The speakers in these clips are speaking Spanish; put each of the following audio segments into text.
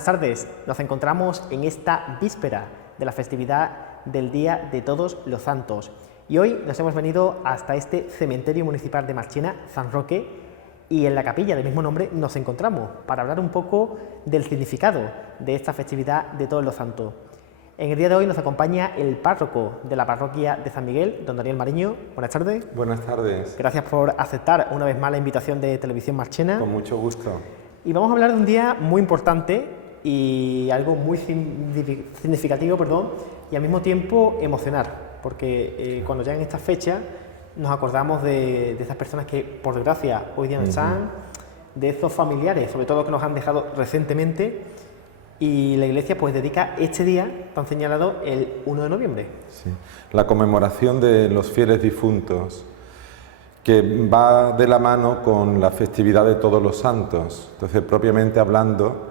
Buenas tardes, nos encontramos en esta víspera de la festividad del Día de Todos los Santos y hoy nos hemos venido hasta este cementerio municipal de Marchena, San Roque, y en la capilla del mismo nombre nos encontramos para hablar un poco del significado de esta festividad de Todos los Santos. En el día de hoy nos acompaña el párroco de la parroquia de San Miguel, don Daniel Mariño. Buenas tardes. Buenas tardes. Gracias por aceptar una vez más la invitación de Televisión Marchena. Con mucho gusto. Y vamos a hablar de un día muy importante y algo muy significativo, y al mismo tiempo emocionar, porque cuando llegan estas fechas nos acordamos de esas personas que, por desgracia, hoy día no están, de esos familiares, sobre todo que nos han dejado recientemente, y la Iglesia pues dedica este día tan señalado el 1 de noviembre. Sí. La conmemoración de los fieles difuntos, que va de la mano con la festividad de Todos los Santos. Entonces, propiamente hablando,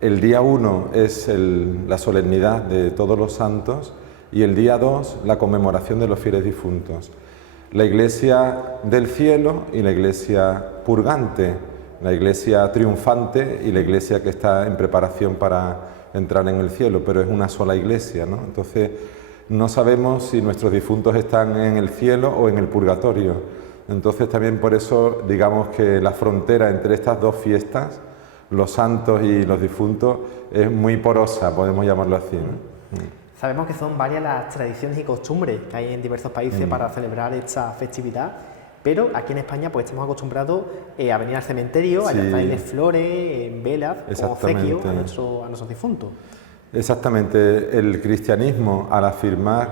el día 1 es la solemnidad de Todos los Santos y el día 2 la conmemoración de los fieles difuntos. La Iglesia del cielo y la Iglesia purgante, la Iglesia triunfante y la Iglesia que está en preparación para entrar en el cielo, pero es una sola Iglesia, ¿no? Entonces, no sabemos si nuestros difuntos están en el cielo o en el purgatorio. Entonces también por eso digamos que la frontera entre estas dos fiestas, los santos y los difuntos, es muy porosa, podemos llamarlo así, ¿no? Sabemos que son varias las tradiciones y costumbres que hay en diversos países para celebrar esta festividad, pero aquí en España pues estamos acostumbrados a venir al cementerio, a traerles flores, velas, como obsequio a nuestros difuntos. Exactamente, el cristianismo, al afirmar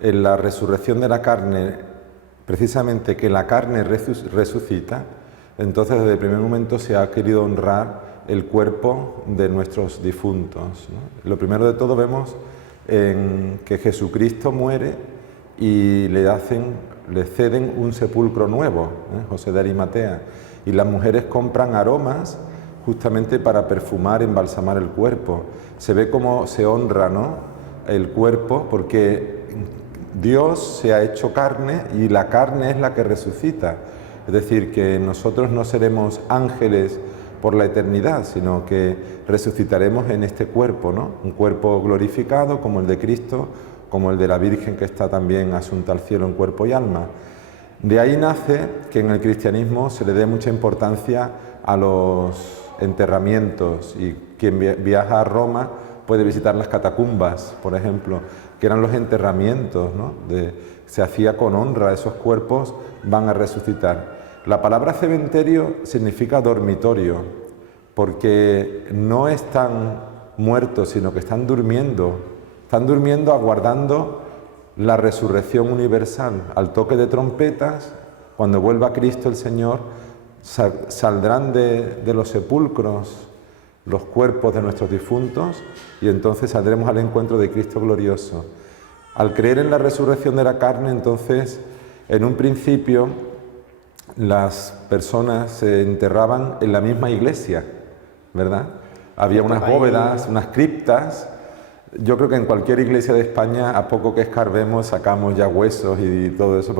en la resurrección de la carne, precisamente que la carne resucita, entonces desde el primer momento se ha querido honrar el cuerpo de nuestros difuntos, ¿no? Lo primero de todo vemos en que Jesucristo muere y le ceden un sepulcro nuevo, José de Arimatea, y las mujeres compran aromas justamente para perfumar, embalsamar el cuerpo. Se ve cómo se honra, ¿no?, el cuerpo, porque Dios se ha hecho carne y la carne es la que resucita. Es decir, que nosotros no seremos ángeles por la eternidad, sino que resucitaremos en este cuerpo, ¿no? Un cuerpo glorificado como el de Cristo, como el de la Virgen que está también asunta al cielo en cuerpo y alma. De ahí nace que en el cristianismo se le dé mucha importancia a los enterramientos, y quien viaja a Roma puede visitar las catacumbas, por ejemplo, que eran los enterramientos, ¿no? Se hacía con honra, esos cuerpos van a resucitar. La palabra cementerio significa dormitorio, porque no están muertos, sino que están durmiendo aguardando la resurrección universal. Al toque de trompetas, cuando vuelva Cristo el Señor, saldrán de los sepulcros los cuerpos de nuestros difuntos y entonces saldremos al encuentro de Cristo glorioso. Al creer en la resurrección de la carne, entonces, en un principio, las personas se enterraban en la misma iglesia, ¿verdad? Había unas bóvedas, unas criptas. Yo creo que en cualquier iglesia de España, a poco que escarbemos, sacamos ya huesos y todo eso,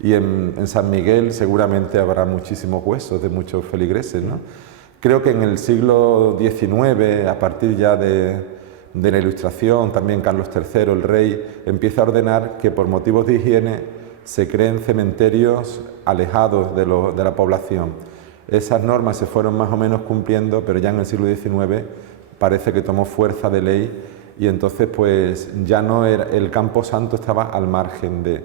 y en San Miguel seguramente habrá muchísimos huesos de muchos feligreses, ¿no? Creo que en el siglo XIX, a partir ya de la Ilustración, también Carlos III, el rey, empieza a ordenar que por motivos de higiene se creen cementerios alejados de la población. Esas normas se fueron más o menos cumpliendo, pero ya en el siglo XIX parece que tomó fuerza de ley y entonces pues ya no era, el campo santo estaba al margen de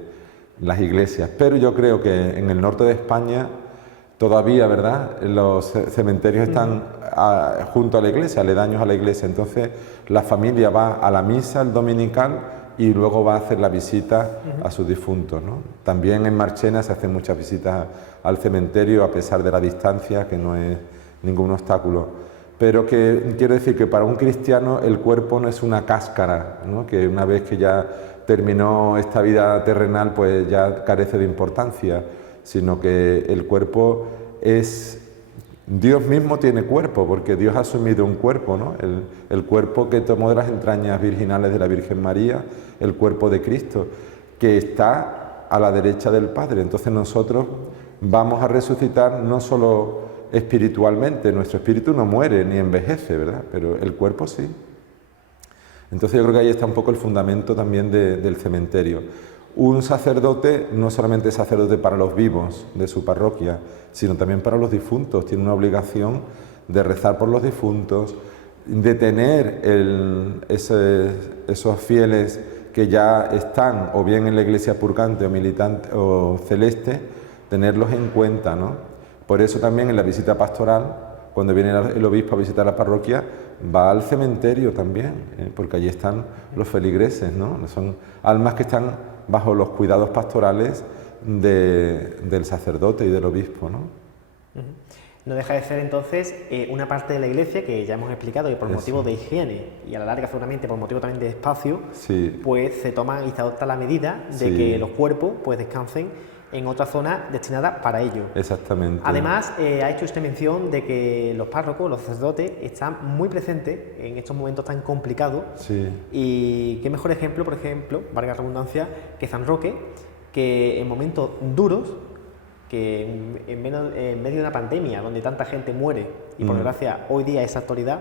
las iglesias. Pero yo creo que en el norte de España todavía, ¿verdad?, los cementerios están junto a la iglesia, aledaños a la iglesia. Entonces la familia va a la misa el dominical y luego va a hacer la visita a sus difuntos, ¿no? También en Marchena se hacen muchas visitas al cementerio a pesar de la distancia, que no es ningún obstáculo. Pero que quiero decir que para un cristiano el cuerpo no es una cáscara, ¿no?, que una vez que ya terminó esta vida terrenal pues ya carece de importancia, sino que el cuerpo es... Dios mismo tiene cuerpo, porque Dios ha asumido un cuerpo, ¿no? El cuerpo que tomó de las entrañas virginales de la Virgen María, el cuerpo de Cristo, que está a la derecha del Padre. Entonces nosotros vamos a resucitar no solo espiritualmente. Nuestro espíritu no muere ni envejece, ¿verdad? Pero el cuerpo sí. Entonces yo creo que ahí está un poco el fundamento también del cementerio. Un sacerdote no solamente es sacerdote para los vivos de su parroquia, sino también para los difuntos. Tiene una obligación de rezar por los difuntos, de tener esos fieles que ya están o bien en la iglesia purgante o militante o celeste, tenerlos en cuenta, ¿no? Por eso también en la visita pastoral, cuando viene el obispo a visitar la parroquia, va al cementerio también, porque allí están los feligreses, ¿no? Son almas que están bajo los cuidados pastorales del sacerdote y del obispo, ¿no? No deja de ser entonces una parte de la iglesia que ya hemos explicado que por motivo de higiene y a la larga seguramente por motivo también de espacio, pues se toma y se adopta la medida de que los cuerpos pues descansen en otra zona destinada para ello. Exactamente. Además, ha hecho usted mención de que los párrocos, los sacerdotes, están muy presentes en estos momentos tan complicados. Y qué mejor ejemplo, por ejemplo, valga la redundancia, que San Roque, que en momentos duros, que en medio de una pandemia donde tanta gente muere y por desgracia hoy día es actualidad,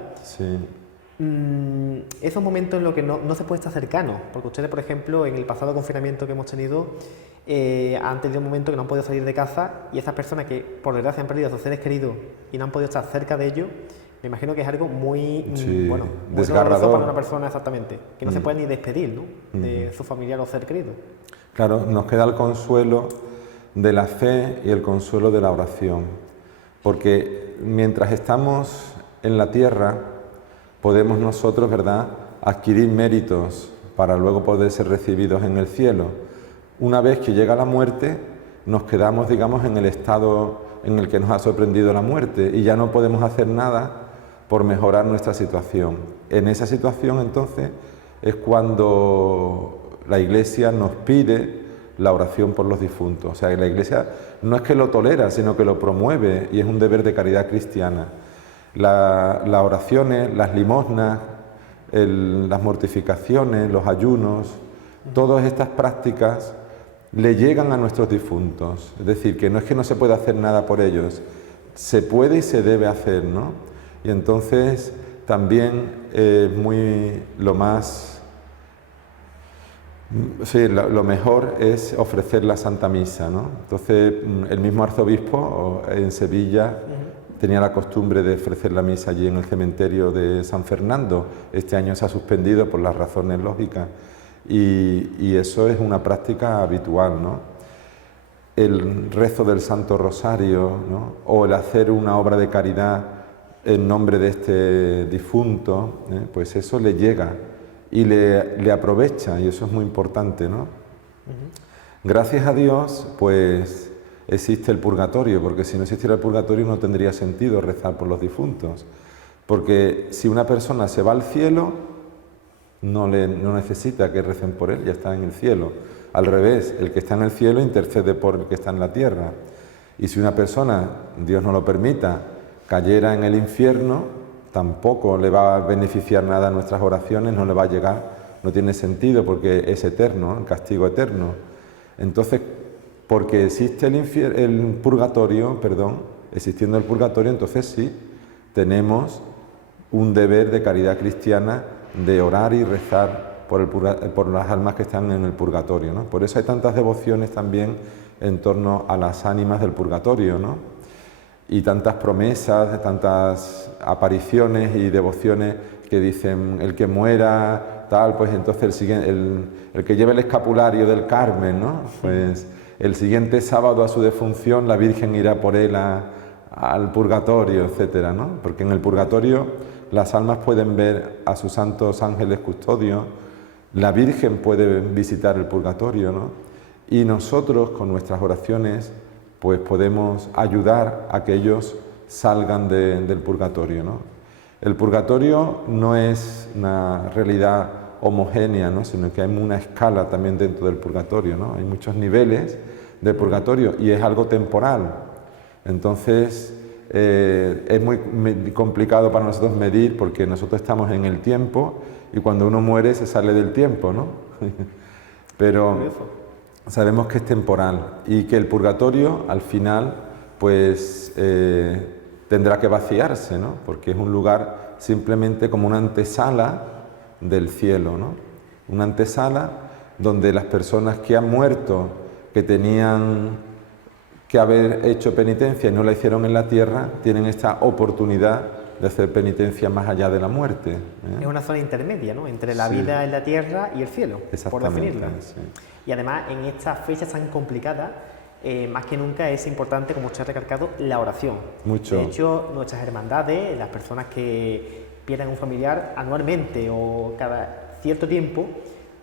esos momentos en los que no se puede estar cercano, porque ustedes, por ejemplo, en el pasado confinamiento que hemos tenido, han tenido un momento que no han podido salir de casa y esas personas que por desgracia han perdido a sus seres queridos y no han podido estar cerca de ellos, me imagino que es algo muy desgarrador para una persona, exactamente, que no se puede ni despedir, ¿no? De su familiar o ser querido. Claro, nos queda el consuelo de la fe y el consuelo de la oración, porque mientras estamos en la tierra podemos nosotros, ¿verdad?, adquirir méritos para luego poder ser recibidos en el cielo. Una vez que llega la muerte, nos quedamos, digamos, en el estado en el que nos ha sorprendido la muerte y ya no podemos hacer nada por mejorar nuestra situación. En esa situación, entonces, es cuando la Iglesia nos pide la oración por los difuntos. O sea, la Iglesia no es que lo tolera, sino que lo promueve y es un deber de caridad cristiana. Las oraciones, las limosnas, las mortificaciones, los ayunos, todas estas prácticas le llegan a nuestros difuntos. Es decir, que no es que no se pueda hacer nada por ellos, se puede y se debe hacer, ¿no? Y entonces también lo mejor es ofrecer la Santa Misa, ¿no? Entonces, el mismo arzobispo en Sevilla tenía la costumbre de ofrecer la misa allí en el cementerio de San Fernando. Este año se ha suspendido por las razones lógicas y eso es una práctica habitual, ¿no? El rezo del Santo Rosario, ¿no? O el hacer una obra de caridad en nombre de este difunto, pues eso le llega y le aprovecha, y eso es muy importante, ¿no? Gracias a Dios, pues existe el purgatorio, porque si no existiera el purgatorio no tendría sentido rezar por los difuntos, porque si una persona se va al cielo, no necesita que recen por él, ya está en el cielo. Al revés, el que está en el cielo intercede por el que está en la tierra. Y si una persona, Dios no lo permita, cayera en el infierno, tampoco le va a beneficiar nada nuestras oraciones, no le va a llegar, no tiene sentido porque es eterno, el castigo eterno. Entonces, porque existe el purgatorio, existiendo el purgatorio, entonces sí, tenemos un deber de caridad cristiana de orar y rezar por las almas que están en el purgatorio, ¿no? Por eso hay tantas devociones también en torno a las ánimas del purgatorio, ¿no? Y tantas promesas, tantas apariciones y devociones que dicen el que muera, tal, pues entonces el que lleve el escapulario del Carmen, ¿no? Pues el siguiente sábado a su defunción la Virgen irá por él al purgatorio, etcétera, ¿no? Porque en el purgatorio las almas pueden ver a sus santos ángeles custodios, la Virgen puede visitar el purgatorio, ¿no? Y nosotros con nuestras oraciones pues podemos ayudar a que ellos salgan del purgatorio, ¿no? El purgatorio no es una realidad homogénea, ¿no? Sino que hay una escala también dentro del purgatorio, ¿no? Hay muchos niveles de purgatorio y es algo temporal. Entonces es muy complicado para nosotros medir porque nosotros estamos en el tiempo y cuando uno muere se sale del tiempo, ¿no? Pero sabemos que es temporal y que el purgatorio al final pues tendrá que vaciarse, ¿no? Porque es un lugar simplemente como una antesala del cielo, ¿no? Una antesala donde las personas que han muerto, que tenían que haber hecho penitencia y no la hicieron en la tierra, tienen esta oportunidad de hacer penitencia más allá de la muerte, ¿eh? Es una zona intermedia, ¿no? Entre la Sí. vida en la tierra y el cielo, por Exactamente, definirla. sí. Y además, en estas fechas tan complicadas, más que nunca es importante, como usted ha recalcado, la oración. Mucho. De hecho, nuestras hermandades, las personas que pierden un familiar anualmente o cada cierto tiempo,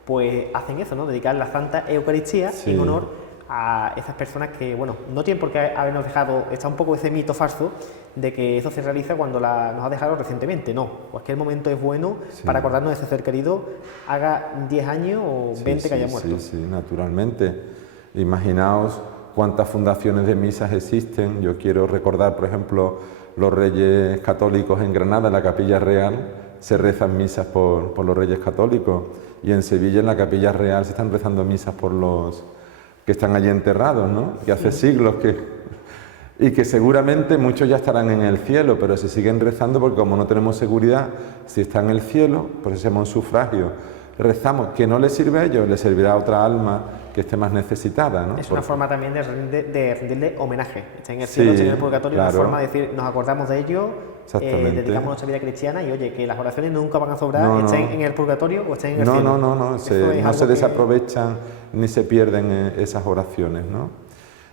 pues hacen eso, ¿no? Dedicar la Santa Eucaristía Sí. en honor a esas personas que, bueno, no tienen por qué habernos dejado, está un poco ese mito falso de que eso se realiza cuando nos ha dejado recientemente. No, cualquier momento es bueno Sí. para acordarnos de ese ser querido, haga 10 años o 20 que haya muerto. Sí, sí, naturalmente. Imaginaos cuántas fundaciones de misas existen. Yo quiero recordar, por ejemplo, los Reyes Católicos en Granada, en la Capilla Real, se rezan misas por los Reyes Católicos, y en Sevilla, en la Capilla Real, se están rezando misas por los que están allí enterrados, ¿no? Que hace siglos y que seguramente muchos ya estarán en el cielo, pero se siguen rezando porque como no tenemos seguridad si está en el cielo, pues se llama un sufragio. Rezamos, que no les sirve a ellos, les servirá a otra alma que esté más necesitada, ¿no? Es una forma también de rendirle homenaje. Está en el cielo, Sí, está en el purgatorio, claro. una forma de decir, nos acordamos de ellos, Exactamente. dedicamos nuestra vida cristiana y oye, que las oraciones nunca van a sobrar, No, no. estén en el purgatorio o estén en el No, cielo. no Eso es no algo se que- desaprovechan ni se pierden esas oraciones, ¿no?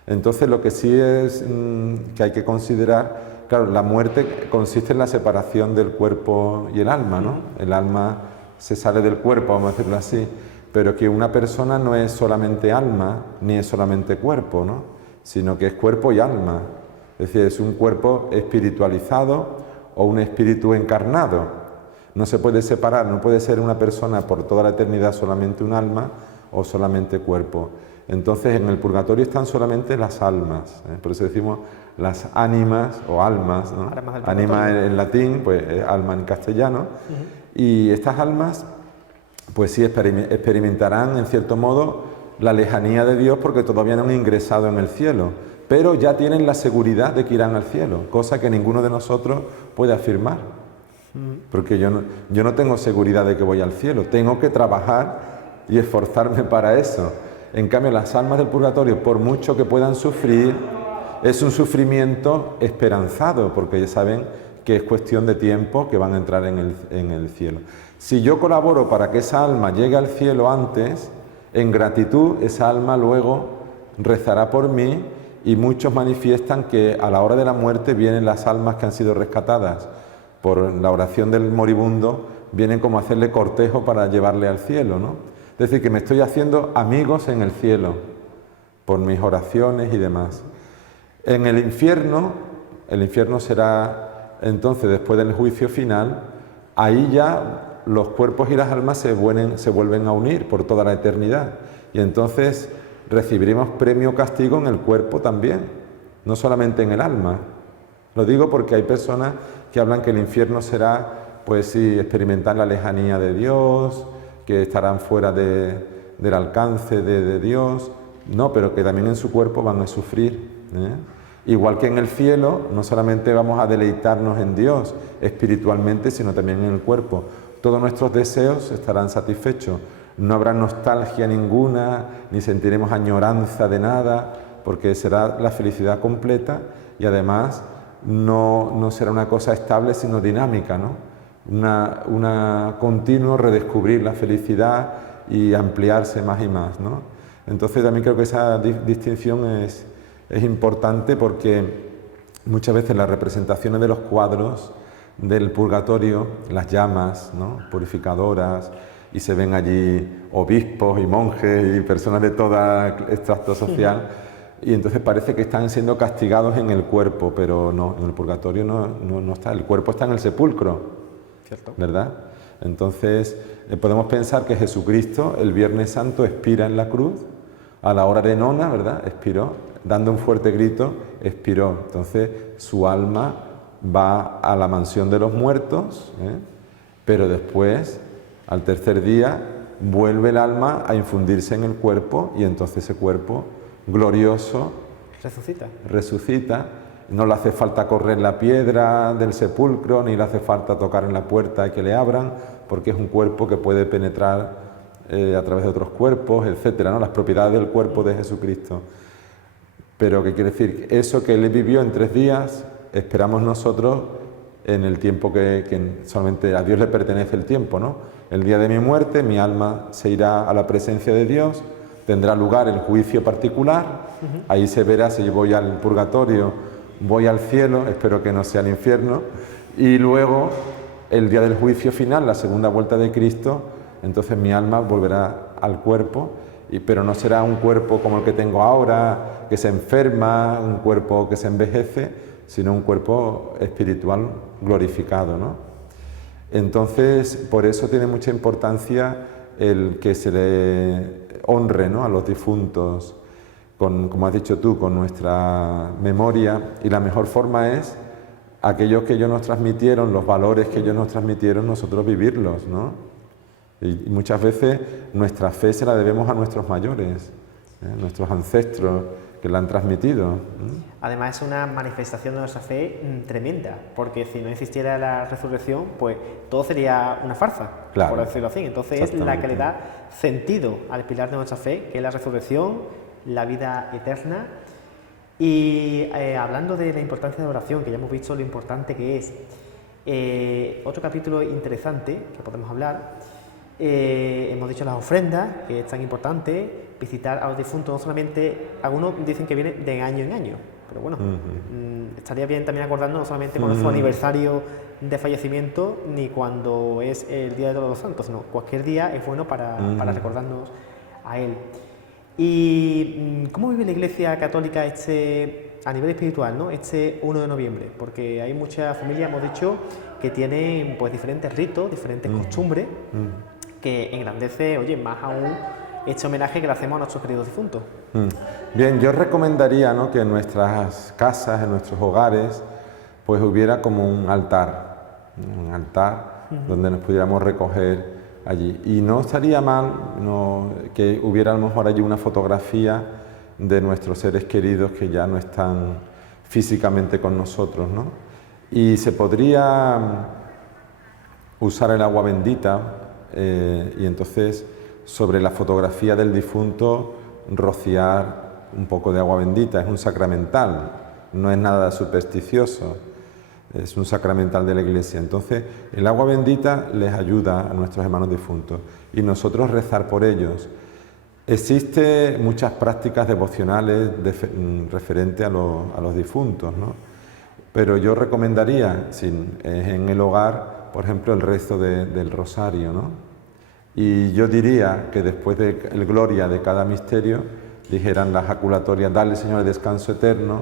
Entonces lo que sí es que hay que considerar, claro, la muerte consiste en la separación del cuerpo y el alma, ¿no? El alma se sale del cuerpo, vamos a decirlo así, pero que una persona no es solamente alma ni es solamente cuerpo, ¿no? Sino que es cuerpo y alma, es decir, es un cuerpo espiritualizado o un espíritu encarnado. No se puede separar, no puede ser una persona por toda la eternidad solamente un alma o solamente cuerpo. Entonces en el purgatorio están solamente las almas, ¿eh? Por eso decimos las ánimas o almas, ¿no? Almas del Ánima purgatorio. en latín, pues alma en castellano. Y estas almas pues sí experimentarán en cierto modo la lejanía de Dios porque todavía no han ingresado en el cielo, pero ya tienen la seguridad de que irán al cielo, cosa que ninguno de nosotros puede afirmar. Porque yo no tengo seguridad de que voy al cielo, tengo que trabajar y esforzarme para eso. En cambio, las almas del purgatorio, por mucho que puedan sufrir, es un sufrimiento esperanzado, porque ya saben que es cuestión de tiempo que van a entrar en el cielo. Si yo colaboro para que esa alma llegue al cielo antes, en gratitud, esa alma luego rezará por mí, y muchos manifiestan que a la hora de la muerte vienen las almas que han sido rescatadas por la oración del moribundo, vienen como a hacerle cortejo para llevarle al cielo, ¿no? Es decir, que me estoy haciendo amigos en el cielo por mis oraciones y demás. En el infierno será entonces, después del juicio final, ahí ya los cuerpos y las almas se vuelven a unir por toda la eternidad. Y entonces recibiremos premio o castigo en el cuerpo también, no solamente en el alma. Lo digo porque hay personas que hablan que el infierno será, pues sí, experimentar la lejanía de Dios, que estarán fuera del alcance de Dios. No, pero que también en su cuerpo van a sufrir, ¿eh? Igual que en el cielo, no solamente vamos a deleitarnos en Dios espiritualmente, sino también en el cuerpo. Todos nuestros deseos estarán satisfechos. No habrá nostalgia ninguna, ni sentiremos añoranza de nada, porque será la felicidad completa y además no será una cosa estable, sino dinámica, ¿no? Una continuo redescubrir la felicidad y ampliarse más y más, ¿no? Entonces también creo que esa distinción es importante, porque muchas veces las representaciones de los cuadros del purgatorio, las llamas, ¿no?, purificadoras, y se ven allí obispos y monjes y personas de todo extracto social, y entonces parece que están siendo castigados en el cuerpo, pero no, en el purgatorio no está, el cuerpo está en el sepulcro, ¿cierto? ¿verdad? Entonces podemos pensar que Jesucristo el Viernes Santo expira en la cruz, a la hora de nona, ¿verdad?, expiró, dando un fuerte grito, expiró. Entonces su alma va a la mansión de los muertos, pero después, al tercer día, vuelve el alma a infundirse en el cuerpo, y entonces ese cuerpo glorioso Resucita. resucita. no le hace falta correr la piedra del sepulcro, ni le hace falta tocar en la puerta y que le abran, porque es un cuerpo que puede penetrar a través de otros cuerpos, etcétera, ¿no? Las propiedades del cuerpo de Jesucristo. Pero ¿qué quiere decir? Eso que Él vivió en 3 días, esperamos nosotros en el tiempo que solamente a Dios le pertenece el tiempo, ¿no? El día de mi muerte, mi alma se irá a la presencia de Dios, tendrá lugar el juicio particular, ahí se verá si yo voy al purgatorio, voy al cielo, espero que no sea el infierno, y luego el día del juicio final, la segunda vuelta de Cristo, entonces mi alma volverá al cuerpo, pero no será un cuerpo como el que tengo ahora, que se enferma, un cuerpo que se envejece, sino un cuerpo espiritual glorificado, ¿no? Entonces, por eso tiene mucha importancia el que se le honre, ¿no?, a los difuntos, como has dicho tú, con nuestra memoria, y la mejor forma es aquellos que ellos nos transmitieron, los valores que ellos nos transmitieron, nosotros vivirlos, ¿no? Y muchas veces nuestra fe se la debemos a nuestros mayores, nuestros ancestros que la han transmitido. Además es una manifestación de nuestra fe tremenda, porque si no existiera la resurrección, pues todo sería una farsa, claro, por decirlo así. Entonces es la que le da sentido al pilar de nuestra fe, que es la resurrección, la vida eterna. Y hablando de la importancia de la oración, que ya hemos visto lo importante que es, otro capítulo interesante que podemos hablar, hemos dicho las ofrendas, que es tan importante, visitar a los difuntos, no solamente, algunos dicen que viene de año en año, pero bueno, estaría bien también acordarnos no solamente cuando es su aniversario de fallecimiento, ni cuando es el Día de Todos los Santos, sino cualquier día es bueno para recordarnos a él. ¿Y cómo vive la Iglesia Católica a nivel espiritual, ¿no?, este 1 de noviembre? Porque hay muchas familias, hemos dicho, que tienen pues diferentes ritos, diferentes costumbres, que engrandece, oye, más aún este homenaje que le hacemos a nuestros queridos difuntos. Bien, yo recomendaría, ¿no?, que en nuestras casas, en nuestros hogares, pues hubiera como un altar donde nos pudiéramos recoger allí. Y no estaría mal que hubiera a lo mejor allí una fotografía de nuestros seres queridos que ya no están físicamente con nosotros, ¿no? Y se podría usar el agua bendita y entonces sobre la fotografía del difunto rociar un poco de agua bendita. Es un sacramental, no es nada supersticioso, es un sacramental de la Iglesia. Entonces el agua bendita les ayuda a nuestros hermanos difuntos y nosotros rezar por ellos. Existen muchas prácticas devocionales referentes a los difuntos, ¿no? Pero yo recomendaría, en el hogar, por ejemplo, el rezo del rosario, ¿no? Y yo diría que después del gloria de cada misterio, dijeran las jaculatorias: dale, Señor, el descanso eterno,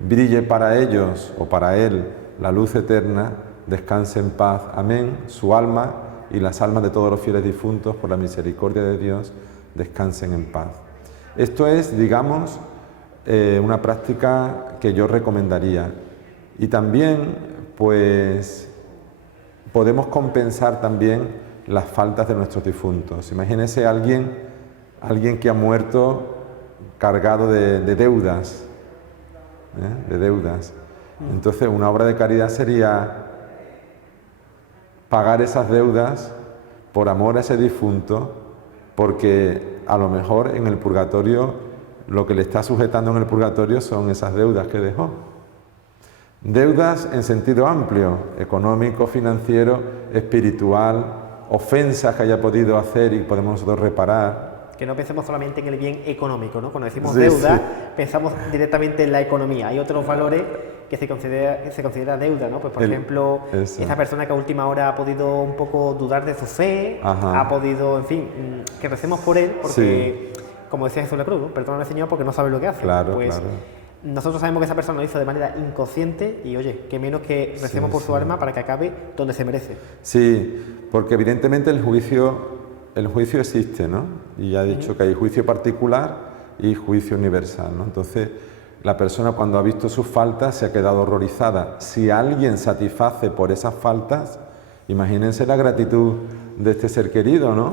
brille para ellos o para él la luz eterna, descanse en paz, amén, su alma y las almas de todos los fieles difuntos, por la misericordia de Dios, descansen en paz. Esto es, digamos, una práctica que yo recomendaría. Y también, pues, podemos compensar también las faltas de nuestros difuntos. Imagínense alguien que ha muerto cargado de deudas, Entonces, una obra de caridad sería pagar esas deudas por amor a ese difunto, porque a lo mejor en el purgatorio, lo que le está sujetando en el purgatorio son esas deudas que dejó. Deudas en sentido amplio, económico, financiero, espiritual, ofensas que haya podido hacer y podemos nosotros reparar. Que no pensemos solamente en el bien económico, ¿no? Cuando decimos deuda, pensamos directamente en la economía. Hay otros valores que se considera deuda, ¿no? Pues por ejemplo, esa persona que a última hora ha podido un poco dudar de su fe, ha podido, en fin, que recemos por él, porque, como decía Jesús de la Cruz, ¿no?, perdóname, Señor, porque no sabe lo que hace. Claro. Nosotros sabemos que esa persona lo hizo de manera inconsciente y, oye, que menos que recemos por su alma para que acabe donde se merece. Sí, porque evidentemente el juicio existe, ¿no? Y ya he dicho que hay juicio particular y juicio universal, ¿no? Entonces, la persona cuando ha visto sus faltas se ha quedado horrorizada. Si alguien satisface por esas faltas, imagínense la gratitud de este ser querido, ¿no?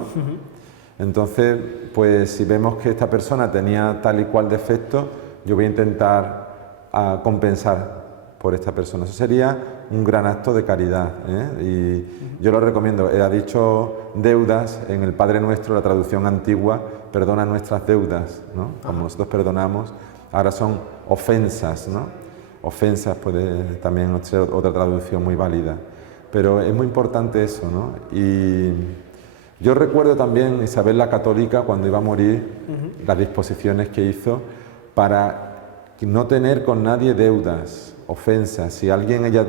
Entonces, pues si vemos que esta persona tenía tal y cual defecto, yo voy a intentar compensar por esta persona. Eso sería un gran acto de caridad, ¿eh? Y yo lo recomiendo. Ha dicho deudas en el Padre Nuestro, la traducción antigua, perdona nuestras deudas, ¿no? Como nosotros perdonamos, ahora son ofensas, ¿no? Ofensas puede también ser otra traducción muy válida. Pero es muy importante eso, ¿no? Y yo recuerdo también Isabel la Católica, cuando iba a morir, las disposiciones que hizo para no tener con nadie deudas, ofensas. Si alguien ella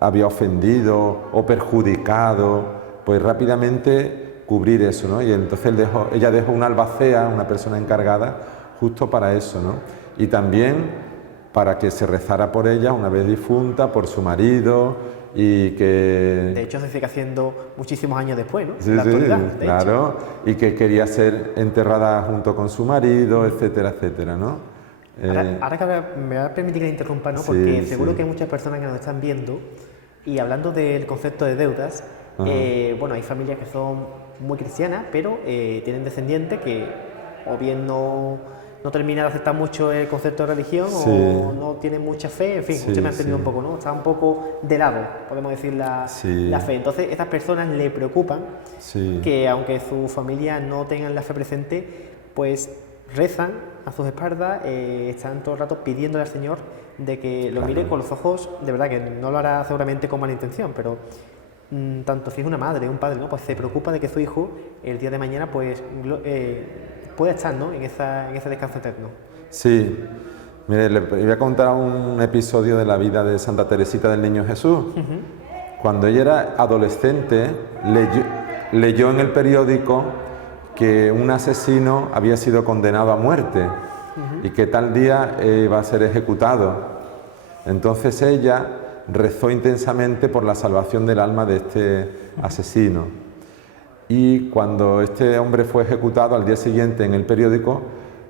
había ofendido o perjudicado, pues rápidamente cubrir eso, ¿no? Y entonces ella dejó una albacea, una persona encargada, justo para eso, ¿no? Y también para que se rezara por ella una vez difunta, por su marido, y que... De hecho, se sigue haciendo muchísimos años después, ¿no? Sí, La actualidad, sí, de claro, hecho. y que quería ser enterrada junto con su marido, etcétera, etcétera, ¿no? Ahora que me va a permitir que la interrumpa, ¿no? Sí, Porque seguro sí. que hay muchas personas que nos están viendo y hablando del concepto de deudas, bueno, hay familias que son muy cristianas, pero tienen descendientes que o bien no terminan de aceptar mucho el concepto de religión Sí. o no tienen mucha fe, en fin, Sí, muchos me han tenido sí. un poco, ¿no? Está un poco de lado, podemos decir, la fe. Entonces, estas personas le preocupan Sí. que aunque su familia no tengan la fe presente, pues rezan a sus espaldas, están todo el rato pidiéndole al Señor de que lo mire con los ojos, de verdad que no lo hará seguramente con mala intención, pero tanto si es una madre o un padre, ¿no? Pues se preocupa de que su hijo el día de mañana pues pueda estar, ¿no? en ese descanso eterno. Sí, mire, le voy a contar un episodio de la vida de Santa Teresita del Niño Jesús. Cuando ella era adolescente, leyó en el periódico que un asesino había sido condenado a muerte y que tal día iba a ser ejecutado. Entonces ella rezó intensamente por la salvación del alma de este asesino. Y cuando este hombre fue ejecutado, al día siguiente en el periódico,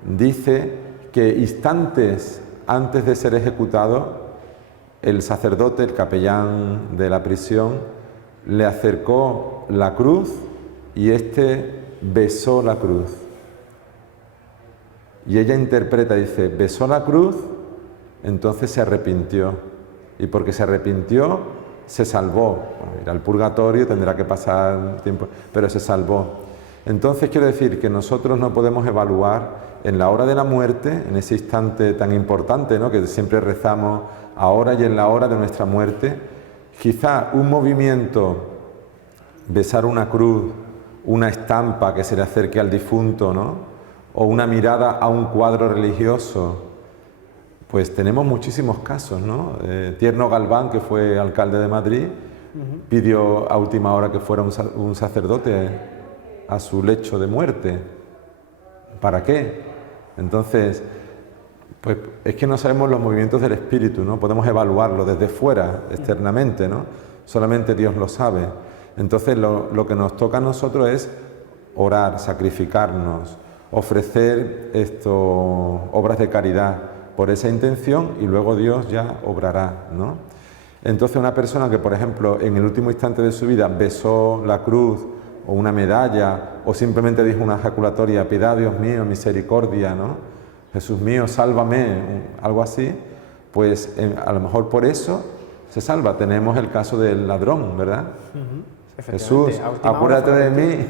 dice que instantes antes de ser ejecutado, el sacerdote, el capellán de la prisión, le acercó la cruz y este besó la cruz. Y ella interpreta, dice, besó la cruz, entonces se arrepintió. Y porque se arrepintió, se salvó. Bueno, irá al purgatorio, tendrá que pasar tiempo, pero se salvó. Entonces quiero decir que nosotros no podemos evaluar en la hora de la muerte, en ese instante tan importante, ¿no? Que siempre rezamos ahora y en la hora de nuestra muerte, quizá un movimiento, besar una cruz, una estampa que se le acerque al difunto, ¿no? O una mirada a un cuadro religioso. Pues tenemos muchísimos casos, ¿no? Tierno Galván, que fue alcalde de Madrid, pidió a última hora que fuera un sacerdote a su lecho de muerte. ¿Para qué? Entonces, pues es que no sabemos los movimientos del espíritu, ¿no? Podemos evaluarlo desde fuera, externamente, ¿no? Solamente Dios lo sabe. Entonces lo que nos toca a nosotros es orar, sacrificarnos, ofrecer obras de caridad por esa intención y luego Dios ya obrará, ¿no? Entonces una persona que, por ejemplo, en el último instante de su vida besó la cruz o una medalla o simplemente dijo una ejaculatoria, piedad, Dios mío, misericordia, ¿no? Jesús mío, sálvame, algo así, pues a lo mejor por eso se salva. Tenemos el caso del ladrón, ¿verdad? Jesús, acuérdate de mí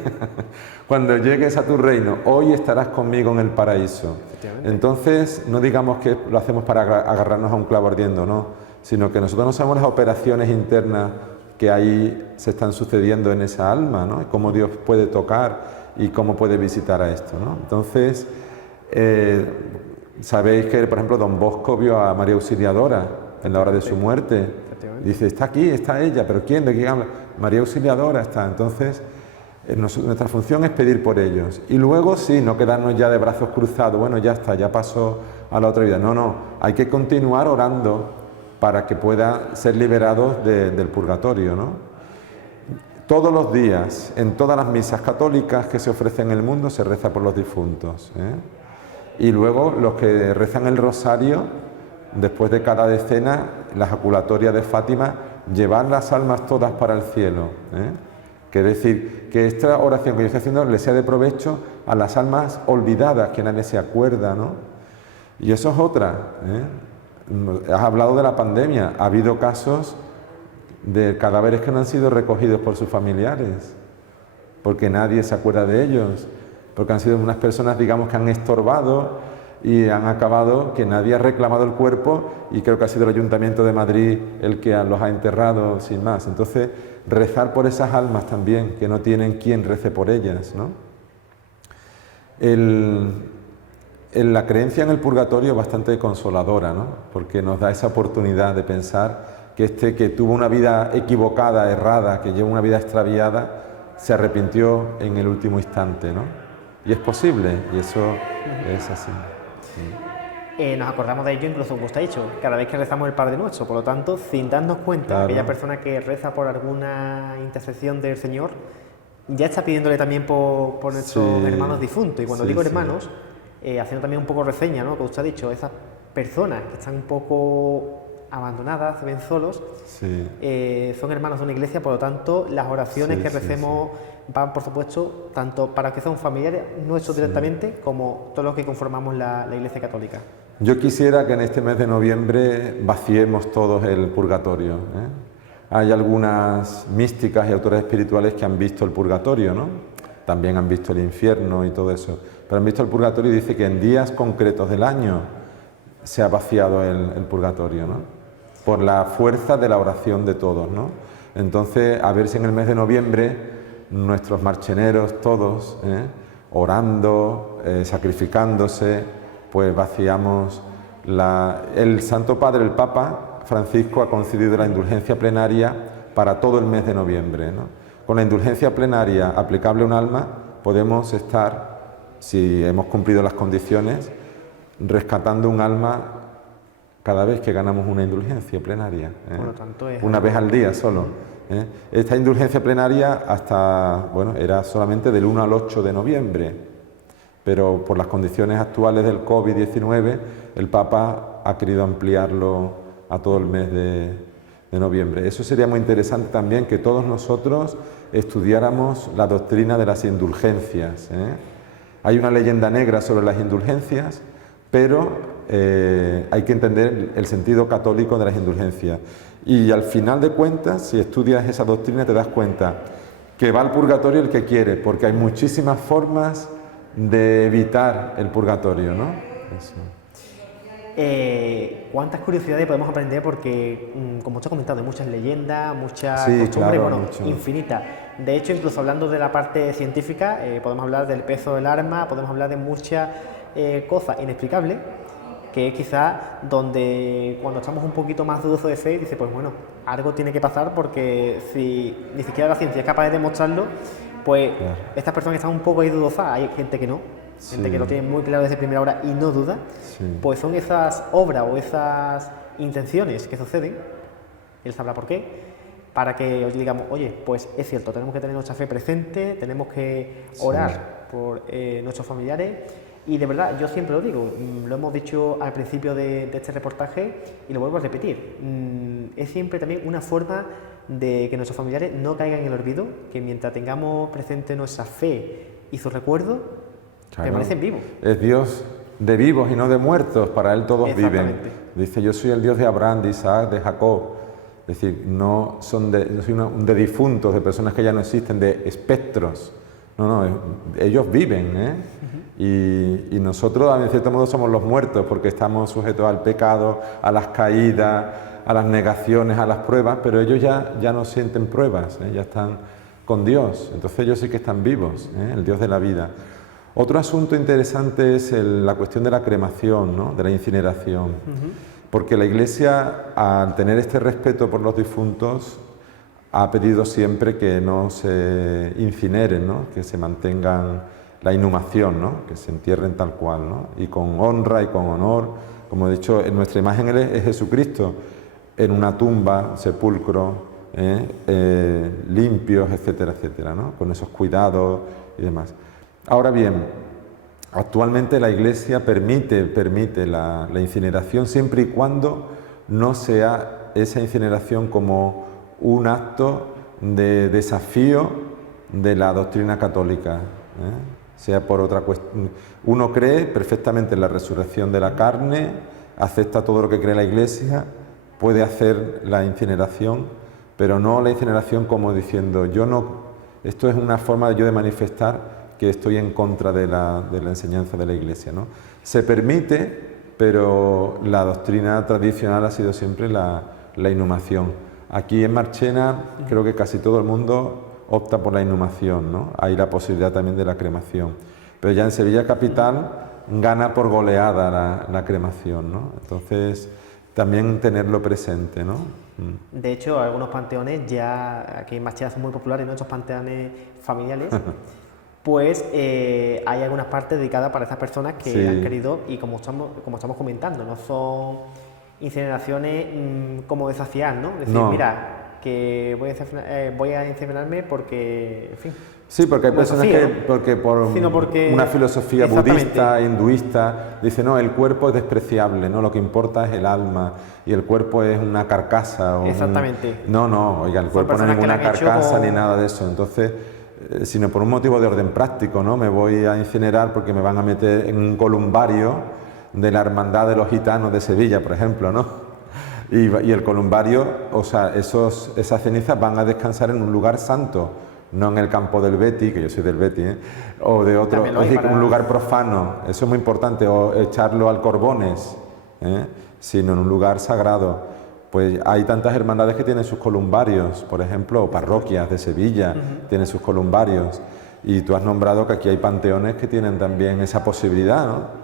cuando llegues a tu reino, hoy estarás conmigo en el paraíso. Entonces, no digamos que lo hacemos para agarrarnos a un clavo ardiendo, no, sino que nosotros no sabemos las operaciones internas que ahí se están sucediendo en esa alma, ¿no? Cómo Dios puede tocar y cómo puede visitar a esto, ¿no? Entonces, sabéis que, por ejemplo, Don Bosco vio a María Auxiliadora en la hora de su muerte. Dice, está aquí, está ella, pero ¿quién? ¿De quién habla? María Auxiliadora está. Entonces, nuestra función es pedir por ellos. Y luego sí, no quedarnos ya de brazos cruzados, bueno, ya está, ya pasó a la otra vida. No, hay que continuar orando para que pueda ser liberados del purgatorio, ¿no? Todos los días, en todas las misas católicas que se ofrecen en el mundo, se reza por los difuntos, ¿eh? Y luego los que rezan el rosario, después de cada decena, la ejaculatoria de Fátima, llevar las almas todas para el cielo, ¿eh? Que decir, que esta oración que yo estoy haciendo le sea de provecho a las almas olvidadas, que nadie se acuerda, ¿no? Y eso es otra, ¿eh? Has hablado de la pandemia, ha habido casos de cadáveres que no han sido recogidos por sus familiares, porque nadie se acuerda de ellos, porque han sido unas personas, digamos, que han estorbado y han acabado que nadie ha reclamado el cuerpo, y creo que ha sido el Ayuntamiento de Madrid el que los ha enterrado sin más. Entonces, rezar por esas almas también, que no tienen quien rece por ellas, ¿no? La creencia en el purgatorio es bastante consoladora, ¿no? Porque nos da esa oportunidad de pensar que que tuvo una vida equivocada, errada, que lleva una vida extraviada, se arrepintió en el último instante, ¿no? Y es posible, y eso es así. Nos acordamos de ello incluso, como usted ha dicho, cada vez que rezamos el Padre Nuestro. Por lo tanto, sin darnos cuenta, Claro. aquella persona que reza por alguna intercesión del Señor ya está pidiéndole también por nuestros Sí. hermanos difuntos. Y cuando Sí, digo sí. hermanos, haciendo también un poco reseña, ¿no?, que usted ha dicho, esas personas que están un poco abandonadas, se ven solos, Sí. son hermanos de una iglesia. Por lo tanto, las oraciones Sí, que sí, recemos van, por supuesto, tanto para que son familiares nuestros directamente, como todos los que conformamos la Iglesia Católica. Yo quisiera que en este mes de noviembre vaciemos todos el purgatorio, ¿eh? Hay algunas místicas y autores espirituales que han visto el purgatorio, ¿no? También han visto el infierno y todo eso, pero han visto el purgatorio y dice que en días concretos del año se ha vaciado el purgatorio, ¿no? Por la fuerza de la oración de todos, ¿no? Entonces, a ver si en el mes de noviembre nuestros marcheneros todos, orando, sacrificándose, pues vaciamos el Santo Padre, el Papa Francisco, ha concedido la indulgencia plenaria para todo el mes de noviembre, ¿no? Con la indulgencia plenaria aplicable a un alma podemos estar, si hemos cumplido las condiciones, rescatando un alma cada vez que ganamos una indulgencia plenaria, ¿eh? Por lo tanto, es Una vez al día solo, ¿eh? Esta indulgencia plenaria era solamente del 1 al 8 de noviembre, pero por las condiciones actuales del COVID-19 el Papa ha querido ampliarlo a todo el mes de noviembre. Eso sería muy interesante también, que todos nosotros estudiáramos la doctrina de las indulgencias, ¿eh? Hay una leyenda negra sobre las indulgencias, pero hay que entender el sentido católico de las indulgencias. Y al final de cuentas, si estudias esa doctrina, te das cuenta que va al purgatorio el que quiere, porque hay muchísimas formas de evitar el purgatorio, ¿no? Eso. ¿Cuántas curiosidades podemos aprender? Porque, como usted ha comentado, hay muchas leyendas, muchas Sí, costumbres, claro, bueno, mucho. infinitas. De hecho, incluso hablando de la parte científica, podemos hablar del peso del arma, podemos hablar de muchas cosas inexplicables, que es quizás donde, cuando estamos un poquito más dudosos de fe, dice, pues bueno, algo tiene que pasar, porque si ni siquiera la ciencia es capaz de demostrarlo, pues Claro. estas personas están un poco ahí dudosas. Hay gente que no, gente Sí. que lo tiene muy claro desde primera hora y no duda. Sí. Pues son esas obras o esas intenciones que suceden, él sabrá por qué, para que os digamos, oye, pues es cierto, tenemos que tener nuestra fe presente, tenemos que orar por nuestros familiares. Y de verdad, yo siempre lo digo, lo hemos dicho al principio de este reportaje y lo vuelvo a repetir, es siempre también una forma de que nuestros familiares no caigan en el olvido, que mientras tengamos presente nuestra fe y sus recuerdos, Claro. permanecen vivos. Es Dios de vivos y no de muertos, para Él todos viven. Exactamente. Dice, yo soy el Dios de Abraham, de Isaac, de Jacob. Es decir, no son yo soy de difuntos, de personas que ya no existen, de espectros. No, ellos viven, ¿eh? Y nosotros, en cierto modo, somos los muertos, porque estamos sujetos al pecado, a las caídas, a las negaciones, a las pruebas, pero ellos ya no sienten pruebas, ¿eh? Ya están con Dios. Entonces ellos sí que están vivos, ¿eh? El Dios de la vida. Otro asunto interesante es la cuestión de la cremación, ¿no? De la incineración. Porque la Iglesia, al tener este respeto por los difuntos, ha pedido siempre que no se incineren, ¿no? Que se mantengan la inhumación, ¿no? Que se entierren tal cual, ¿no? Y con honra y con honor. Como he dicho, en nuestra imagen es Jesucristo, en una tumba, sepulcro, limpios, etcétera, etcétera, ¿no? Con esos cuidados y demás. Ahora bien, actualmente la Iglesia permite la incineración siempre y cuando no sea esa incineración como un acto de desafío de la doctrina católica, sea por otra cuestión. Uno cree perfectamente en la resurrección de la carne, acepta todo lo que cree la Iglesia, puede hacer la incineración, pero no la incineración como diciendo, yo no, esto es una forma de yo de manifestar que estoy en contra de la enseñanza de la Iglesia, ¿no? Se permite, pero la doctrina tradicional ha sido siempre la inhumación. Aquí en Marchena creo que casi todo el mundo opta por la inhumación, ¿no? Hay la posibilidad también de la cremación. Pero ya en Sevilla capital gana por goleada la cremación, ¿no? Entonces, también tenerlo presente, ¿no? De hecho, algunos panteones ya, aquí en Marchena son muy populares, ¿no? Estos panteones familiares, pues hay algunas partes dedicadas para esas personas que Sí. han querido, y como estamos comentando, no son incineraciones como desafiar, ¿no? Decir, No. mira, que voy a incinerarme porque, en fin. Sí, porque hay como personas desafío, que, ¿no? porque una filosofía Exactamente. budista, hinduista, dice, no, el cuerpo es despreciable, ¿no? Lo que importa es el alma, y el cuerpo es una carcasa. Exactamente. No, oiga, el Son cuerpo no es personas que ninguna la han hecho carcasa con- ni nada de eso. Entonces, sino por un motivo de orden práctico, ¿no? Me voy a incinerar porque me van a meter en un columbario de la Hermandad de los Gitanos de Sevilla, por ejemplo, ¿no? Y el columbario, o sea, esas cenizas van a descansar en un lugar santo, no en el campo del Betis, que yo soy del Betis, ¿eh? O de otro, También lo es hay decir, para- un lugar profano, eso es muy importante, o echarlo al Corbones, ¿eh? Sino en un lugar sagrado. Pues hay tantas hermandades que tienen sus columbarios, por ejemplo, o parroquias de Sevilla tienen sus columbarios. Y tú has nombrado que aquí hay panteones que tienen también esa posibilidad, ¿no?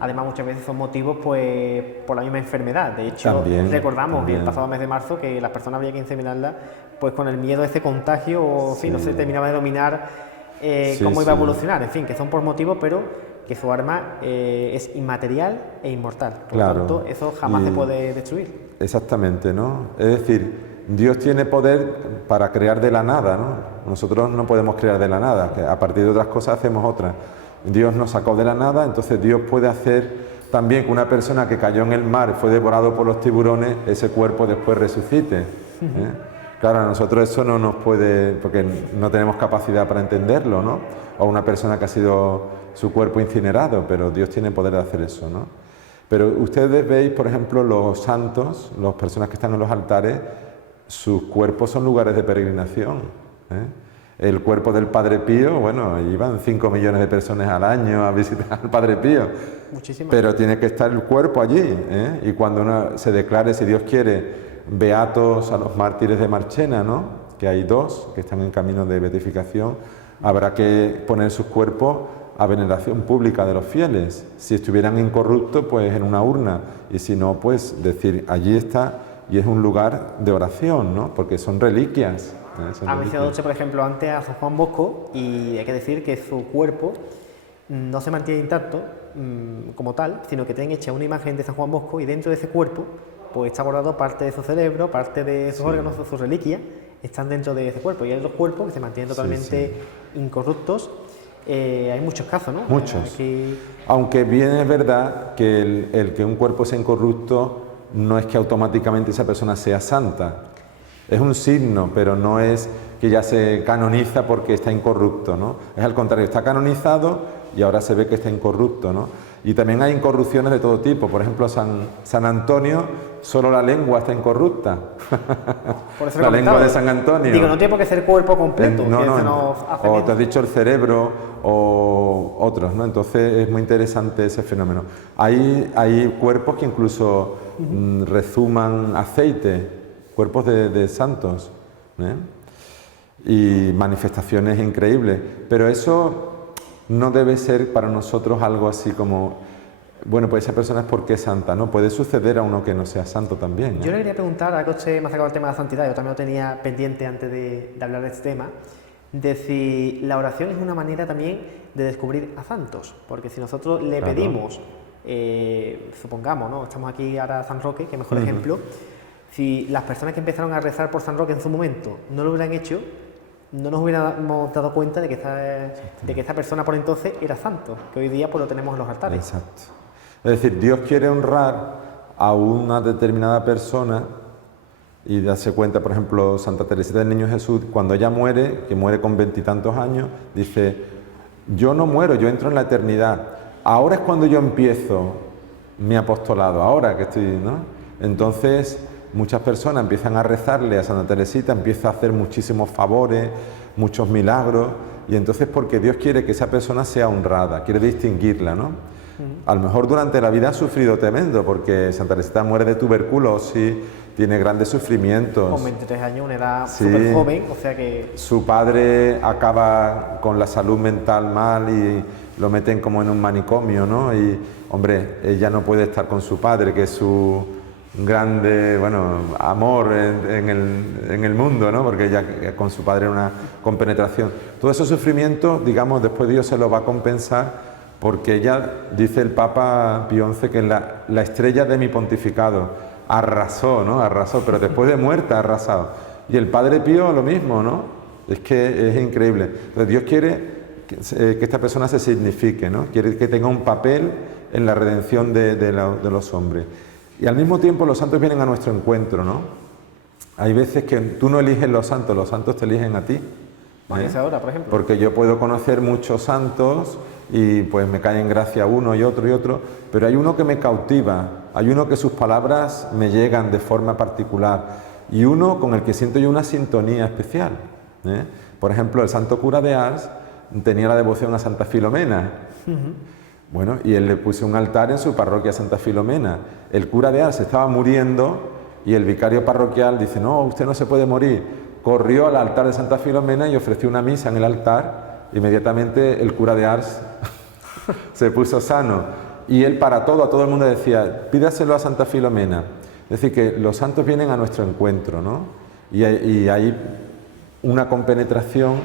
Además, muchas veces son motivos pues por la misma enfermedad. De hecho, También, recordamos también. el pasado mes de marzo que las personas había que inseminarlas pues con el miedo a ese contagio o en fin, no Sí. se terminaba de dominar Sí, cómo iba a sí. evolucionar. En fin, que son por motivos, pero que su arma es inmaterial e inmortal. Por Claro. tanto, eso jamás Y- se puede destruir. Exactamente, ¿no? Es decir, Dios tiene poder para crear de la nada, ¿no? Nosotros no podemos crear de la nada, que a partir de otras cosas hacemos otras. Dios nos sacó de la nada, entonces Dios puede hacer también que una persona que cayó en el mar y fue devorado por los tiburones, ese cuerpo después resucite, ¿eh? Claro, a nosotros eso no nos puede, porque no tenemos capacidad para entenderlo, ¿no? O una persona que ha sido su cuerpo incinerado, pero Dios tiene poder de hacer eso, ¿no? Pero ustedes veis, por ejemplo, los santos, las personas que están en los altares, sus cuerpos son lugares de peregrinación, ¿eh? El cuerpo del Padre Pío, bueno, iban 5 millones de personas al año a visitar al Padre Pío, Muchísimas. pero tiene que estar el cuerpo allí, ¿eh? Y cuando uno se declare, si Dios quiere, beatos a los mártires de Marchena, ¿no? Que hay 2 que están en camino de beatificación, habrá que poner sus cuerpos a veneración pública de los fieles. Si estuvieran incorruptos, pues en una urna, y si no, pues decir, allí está, y es un lugar de oración, ¿no? Porque son reliquias. Son Ha mencionado reliquias. usted, por ejemplo, antes a San Juan Bosco y hay que decir que su cuerpo no se mantiene intacto como tal, sino que tienen hecha una imagen de San Juan Bosco y dentro de ese cuerpo pues está guardado parte de su cerebro, parte de sus órganos, sus reliquias, están dentro de ese cuerpo. Y hay otros cuerpos que se mantienen totalmente incorruptos. Hay muchos casos, ¿no? Muchos. Aquí- Aunque bien es verdad que el que un cuerpo sea incorrupto no es que automáticamente esa persona sea santa. Es un signo, pero no es que ya se canoniza porque está incorrupto, ¿no? Es al contrario, está canonizado y ahora se ve que está incorrupto, ¿no? Y también hay incorrupciones de todo tipo. Por ejemplo, San Antonio, solo la lengua está incorrupta. por eso La le lengua comentaba. de San Antonio. Digo, no tiene por qué ser cuerpo completo, No, que no, se nos hace o bien. te has dicho el cerebro o otros, ¿no? Entonces es muy interesante ese fenómeno. Hay cuerpos que incluso rezuman aceite, cuerpos de santos, ¿eh? Y manifestaciones increíbles, pero eso no debe ser para nosotros algo así como, bueno, pues esa persona es porque es santa, ¿no? Puede suceder a uno que no sea santo también, ¿eh? Yo le quería preguntar, ahora que usted me ha sacado el tema de la santidad, yo también lo tenía pendiente antes de hablar de este tema, de si la oración es una manera también de descubrir a santos, porque si nosotros le Claro. pedimos, supongamos, ¿no? Estamos aquí ahora a San Roque, que mejor ejemplo, si las personas que empezaron a rezar por San Roque en su momento no lo hubieran hecho, no nos hubiéramos dado cuenta de que esta persona por entonces era santo, que hoy día pues lo tenemos en los altares. Exacto. Es decir, Dios quiere honrar a una determinada persona y darse cuenta, por ejemplo, Santa Teresita del Niño Jesús, cuando ella muere, que muere con 20 y tantos años, dice, yo no muero, yo entro en la eternidad. Ahora es cuando yo empiezo mi apostolado ahora que estoy, ¿no? Entonces, muchas personas empiezan a rezarle a Santa Teresita, empieza a hacer muchísimos favores, muchos milagros, y entonces porque Dios quiere que esa persona sea honrada, quiere distinguirla, ¿no? A lo mejor durante la vida ha sufrido tremendo, porque Santa Teresita muere de tuberculosis, tiene grandes sufrimientos. Con 23 años, una edad Sí. súper joven, o sea que... Su padre acaba con la salud mental mal y lo meten como en un manicomio, ¿no? Y, hombre, ella no puede estar con su padre, que es su grande, bueno, amor en el mundo, ¿no? Porque ella con su padre era una compenetración. Todo ese sufrimiento, digamos, después Dios se lo va a compensar, porque ella, dice el Papa Pío XI, que es la estrella de mi pontificado. Arrasó, ¿no? Arrasó, pero después de muerta ha arrasado. Y el Padre Pío lo mismo, ¿no? Es que es increíble. Entonces Dios quiere que esta persona se signifique, ¿no? Quiere que tenga un papel en la redención de los hombres. Y al mismo tiempo los santos vienen a nuestro encuentro, ¿no? Hay veces que tú no eliges los santos te eligen a ti. Imagínese ahora, por ejemplo. Porque yo puedo conocer muchos santos y pues me cae en gracia uno y otro, pero hay uno que me cautiva, hay uno que sus palabras me llegan de forma particular y uno con el que siento yo una sintonía especial, ¿eh? Por ejemplo, el santo cura de Ars tenía la devoción a Santa Filomena. Bueno, y él le puso un altar en su parroquia Santa Filomena. El cura de Ars estaba muriendo y el vicario parroquial dice: no, usted no se puede morir. Corrió al altar de Santa Filomena y ofreció una misa en el altar. Inmediatamente el cura de Ars se puso sano. Y él para todo, a todo el mundo decía: pídaselo a Santa Filomena. Es decir, que los santos vienen a nuestro encuentro, ¿no? Y hay una compenetración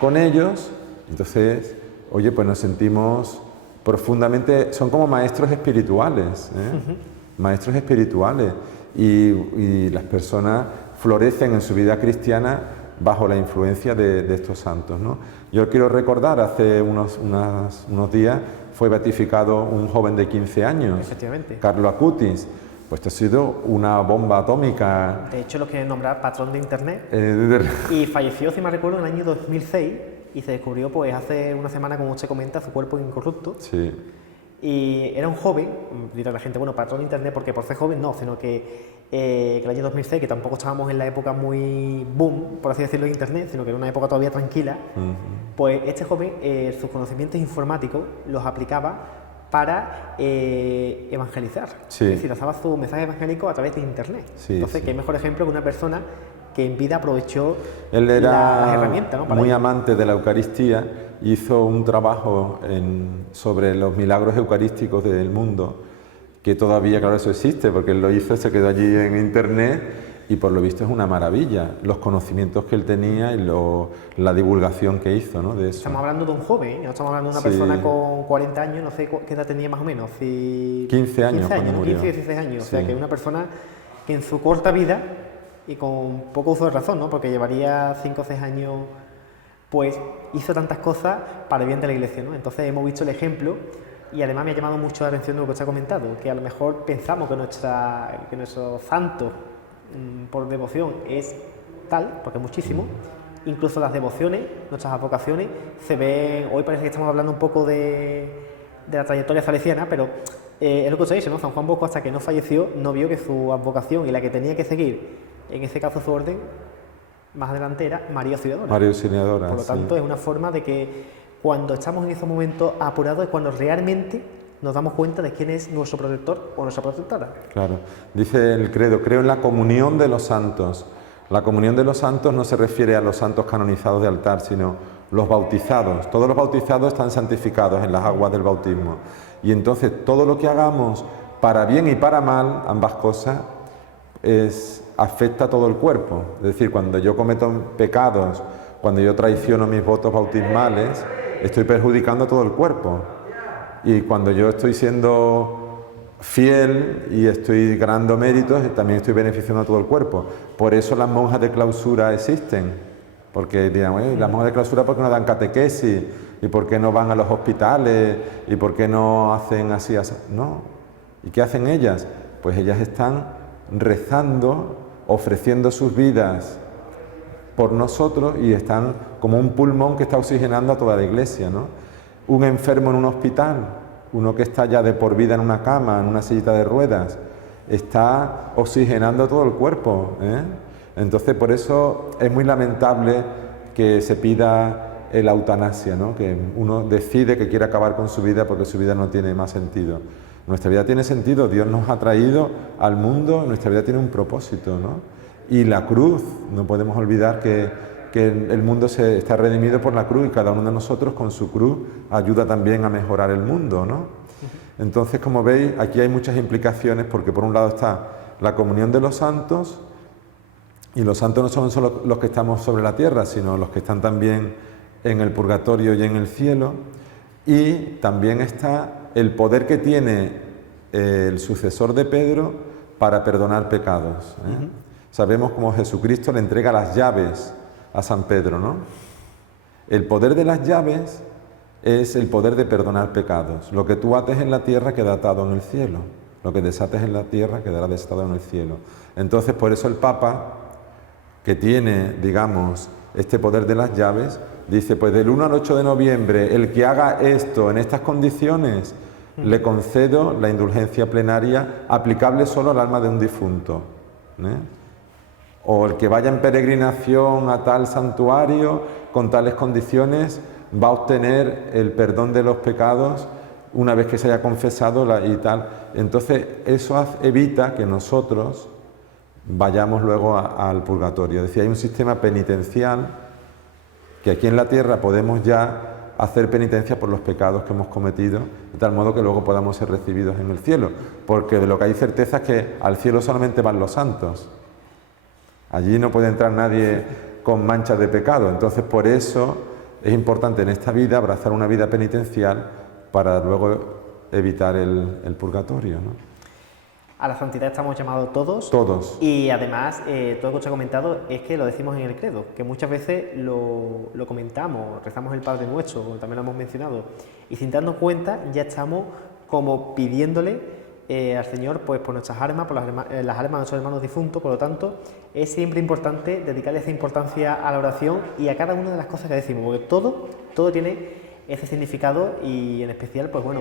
con ellos. Entonces, oye, pues nos sentimos profundamente, son como maestros espirituales, ¿eh? Maestros espirituales. Y las personas florecen en su vida cristiana bajo la influencia de estos santos, ¿no? Yo quiero recordar, hace unos días fue beatificado un joven de 15 años, Efectivamente. Carlo Acutis. Pues esto ha sido una bomba atómica. De hecho, lo quieren nombrar patrón de Internet. Y falleció, si me recuerdo, en el año 2006 y se descubrió pues hace una semana, como usted comenta, su cuerpo incorrupto. Sí. Y era un joven, dirá la gente, bueno, patrón de Internet, porque por ser joven no, sino que el año 2006, que tampoco estábamos en la época muy boom, por así decirlo, de Internet, sino que era una época todavía tranquila, pues este joven sus conocimientos informáticos los aplicaba para evangelizar. Sí. Es decir, lanzaba su mensaje evangélico a través de Internet. Sí, Entonces, sí. qué mejor ejemplo que una persona que en vida aprovechó Él era las herramientas, ¿no? Para muy ello. amante de la Eucaristía, hizo un trabajo sobre los milagros eucarísticos del mundo, que todavía, claro, eso existe, porque él lo hizo, se quedó allí en Internet, y por lo visto es una maravilla, los conocimientos que él tenía y la divulgación que hizo, ¿no? De eso. Estamos hablando de un joven, no estamos hablando de una Sí. persona con 40 años, no sé qué edad tenía más o menos. 15 años cuando ¿no? murió. 15 o 16 años, o sea Sí. que una persona que en su corta vida, y con poco uso de razón, ¿no? Porque llevaría 5 o 6 años, pues hizo tantas cosas para el bien de la Iglesia, ¿no? Entonces hemos visto el ejemplo y además me ha llamado mucho la atención lo que usted ha comentado, que a lo mejor pensamos que nuestro santo por devoción es tal, porque es muchísimo, incluso las devociones, nuestras advocaciones, se ven, hoy parece que estamos hablando un poco de la trayectoria salesiana, pero es lo que usted dice, ¿no? San Juan Bosco, hasta que no falleció, no vio que su advocación y la que tenía que seguir, en ese caso su orden, más adelante era María Auxiliadora. María Auxiliadora, Por lo tanto, sí. es una forma de que cuando estamos en esos momentos apurados es cuando realmente nos damos cuenta de quién es nuestro protector o nuestra protectora. Claro, dice el credo, creo en la comunión de los santos. La comunión de los santos no se refiere a los santos canonizados de altar, sino los bautizados. Todos los bautizados están santificados en las aguas del bautismo. Y entonces todo lo que hagamos, para bien y para mal, ambas cosas, afecta a todo el cuerpo. Es decir, cuando yo cometo pecados, cuando yo traiciono mis votos bautismales, estoy perjudicando a todo el cuerpo. Y cuando yo estoy siendo fiel y estoy ganando méritos, también estoy beneficiando a todo el cuerpo. Por eso las monjas de clausura existen. Porque dirán, las monjas de clausura, ¿por qué no dan catequesis? ¿Y por qué no van a los hospitales? ¿Y por qué no hacen así? No. ¿Y qué hacen ellas? Pues ellas están rezando, ofreciendo sus vidas por nosotros y están como un pulmón que está oxigenando a toda la iglesia, ¿no? Un enfermo en un hospital, uno que está ya de por vida en una cama, en una sillita de ruedas, está oxigenando todo el cuerpo, ¿eh? Entonces, por eso es muy lamentable que se pida la eutanasia, ¿no? Que uno decide que quiere acabar con su vida porque su vida no tiene más sentido. Nuestra vida tiene sentido, Dios nos ha traído al mundo, nuestra vida tiene un propósito, ¿no? Y la cruz, no podemos olvidar que el mundo está redimido por la cruz y cada uno de nosotros con su cruz ayuda también a mejorar el mundo, ¿no? Entonces, como veis, aquí hay muchas implicaciones porque por un lado está la comunión de los santos, y los santos no son solo los que estamos sobre la tierra, sino los que están también en el purgatorio y en el cielo. Y también está el poder que tiene el sucesor de Pedro para perdonar pecados, ¿eh? Sabemos cómo Jesucristo le entrega las llaves a San Pedro, ¿no? El poder de las llaves es el poder de perdonar pecados. Lo que tú ates en la tierra queda atado en el cielo. Lo que desates en la tierra quedará desatado en el cielo. Entonces, por eso el Papa, que tiene, digamos, este poder de las llaves, dice, pues del 1 al 8 de noviembre, el que haga esto en estas condiciones, le concedo la indulgencia plenaria aplicable solo al alma de un difunto, ¿eh? O el que vaya en peregrinación a tal santuario con tales condiciones va a obtener el perdón de los pecados una vez que se haya confesado y tal. Entonces eso evita que nosotros vayamos luego al purgatorio. Es decir, hay un sistema penitencial que aquí en la tierra podemos ya hacer penitencia por los pecados que hemos cometido, de tal modo que luego podamos ser recibidos en el cielo, porque de lo que hay certeza es que al cielo solamente van los santos. Allí no puede entrar nadie con manchas de pecado. Entonces, por eso es importante en esta vida abrazar una vida penitencial para luego evitar el purgatorio, ¿no? A la santidad estamos llamados todos. Todos. Y además, todo lo que os he comentado es que lo decimos en el credo, que muchas veces lo comentamos, rezamos el Padre Nuestro, como también lo hemos mencionado, y sin darnos cuenta ya estamos como pidiéndole al Señor pues por nuestras almas, por las almas de nuestros hermanos difuntos. Por lo tanto, es siempre importante dedicarle esa importancia a la oración y a cada una de las cosas que decimos, porque todo tiene ese significado y en especial, pues bueno,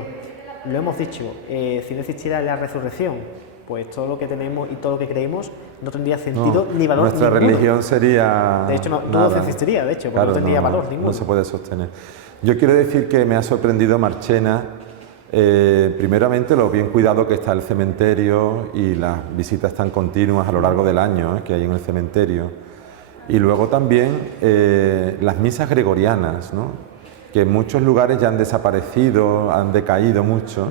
lo hemos dicho, si no existiera la resurrección, pues todo lo que tenemos y todo lo que creemos no tendría sentido ni valor nuestra ninguno. Religión sería... De hecho, no se existiría, de hecho, porque claro, no tendría valor ninguno. No se puede sostener. Yo quiero decir que me ha sorprendido Marchena, primeramente lo bien cuidado que está el cementerio y las visitas tan continuas a lo largo del año que hay en el cementerio. Y luego también las misas gregorianas, ¿no? Que en muchos lugares ya han desaparecido, han decaído mucho.